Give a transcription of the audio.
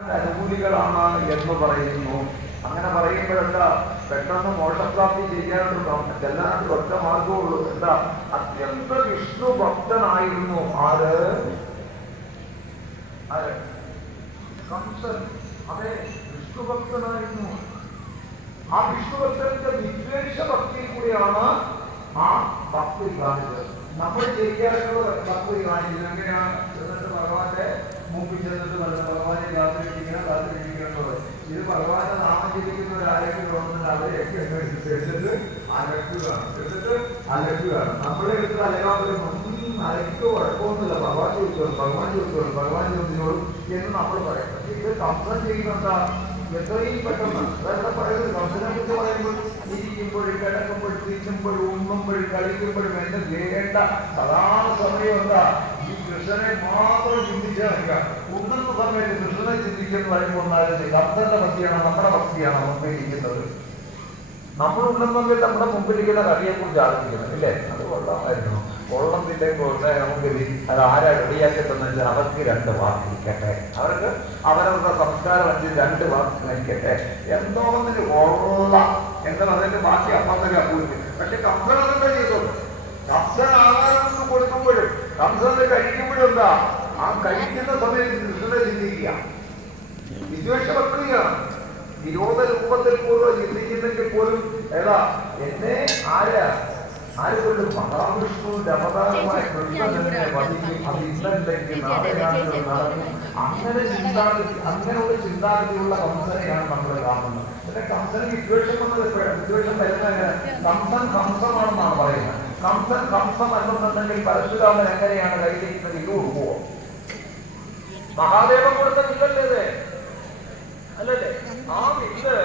അനുകൂലികളാണ് എന്ന് പറയുന്നു. അങ്ങനെ പറയുമ്പോഴെന്താ പെട്ടെന്ന് മോക്ഷപ്രാപ്തി ചെയ്യാനുണ്ടാവും. ചെല്ലാണ്ട് ഒറ്റ മാർഗമുള്ളൂ. എന്താ? അത്യന്ത വിഷ്ണു ഭക്തനായിരുന്നു ആര്? കംസൻ. അതെ, വിഷ്ണു ഭക്തനായിരുന്നു. ആ വിഷ്ണു ഭക്തന്റെ വിദ്വേഷ ഭക്തി കൂടിയാണ് ആ ഭക്തി കാണിച്ചത്. നമ്മൾ ചെയ്യാറുള്ള ഭക്തി കാണിച്ചത് എങ്ങനെയാണ്? എന്നിട്ട് ഭഗവാന്റെ മുമ്പിൽ ചെന്നിട്ട് ഭഗവാനെ കാത്തിരിക്കുന്നത്. ഇത് ഭഗവാന്റെ നാമം ജപിക്കുന്നവരാരെങ്കിലും ഉണ്ടെങ്കിൽ അവരെയൊക്കെ എടുത്തിട്ട് അലക്കുകയാണ്. നമ്മുടെ അടുത്ത് അലകാൻ അലക്ക് കുഴപ്പമൊന്നുമില്ല. ഭഗവാൻ ചോദിച്ചോളും എന്ന് നമ്മൾ പറയാം. പക്ഷെ ഇത് കംസൻ ചെയ്യുന്നെന്താ? എത്രയും പെട്ടെന്ന് അതെവിടെ പറയുന്നത്? കംസനെ കുറിച്ച് പറയുമ്പോൾ ഇരിക്കുമ്പോഴും കിടക്കുമ്പോഴും തിന്നുമ്പോഴും ഉണ്ണുമ്പോഴും കളിക്കുമ്പോഴും എന്നെ ചെയ്യേണ്ട സദാസമയം എന്താ? ഈ കൃഷ്ണനെ മാത്രം ചിന്തിച്ചാൽ മതിയാ. ഉണ്ണുന്ന സമയത്ത് കൃഷ്ണനെ ചിന്തിക്കുന്ന പറയുമ്പോൾ കംസന്റെ ഭക്തിയാണോ നമ്മുടെ ഭക്തിയാണോ മുമ്പിരിക്കുന്നത്? നമ്മൾ ഉണ്ടെന്നെങ്കിൽ നമ്മുടെ മുമ്പിരിക്കുന്ന കറിയെ കുറിച്ച് ആലോചിക്കണം, ഇല്ലേ? അത് കൊള്ളാമായിരുന്നു. കൊള്ളത്തില്ലെങ്കിൽ നമുക്ക് അത് ആരാ റെഡിയാക്കിട്ടെന്ന് വെച്ചാൽ അവർക്ക് 2 വാക്ക് ഇരിക്കട്ടെ. അവർക്ക് അവരവരുടെ സംസ്കാരം അനുസരിച്ച് 2 വാക്ക് കഴിക്കട്ടെ. എന്തോന്നിന് കൊള്ള എന്നാൽ അതിന്റെ ബാക്കി അപ്പത്തന്നെ അപ്പൂരിക്കും. പക്ഷെ കംസൻ അതെന്താ ചെയ്തത്? കംസൻ ആഹാരം കൊടുക്കുമ്പോഴും കംസനെ കഴിക്കുമ്പോഴും എന്താ? ആ കഴിക്കുന്ന സമയത്ത് കൃഷ്ണനെ ചിന്തിക്കുക. വിദ്വേഷ പ്രക്രിയയാണ്. വിരോധ രൂപത്തിൽ പോലും ചിന്തിക്കുന്നെങ്കിൽ പോലും ഏതാ എന്നെ ആര് കൊണ്ടും മഹാവിഷ്ണുവിന്റെ അവതാരമായ കൃഷ്ണനെ വധിക്കും. അത് ഇന്നല്ലെങ്കിൽ നാളെയാണെന്ന് നടക്കും. അങ്ങനെയുള്ള ചിന്താഗതിയുള്ള കംസനെയാണ് നമ്മൾ കാണുന്നത്. പിന്നെ കംസന് വിദ്വേഷം വന്നത് എപ്പോഴാണ്? വിദ്വേഷം വരുന്നത് കംസൻ കംസമാണെന്നാണ് പറയുന്നത്. കംസൻ കംസമല്ലെന്നുണ്ടെങ്കിൽ പരശുരാമൻ എങ്ങനെയാണ് കയ്യിലിരിക്കുന്നത്? ഇത് കൊടുക്കുവോ? മഹാദേവൻ കൊടുത്ത വില്ലല്ലേ? അല്ലല്ലേ? ആ വില്ല്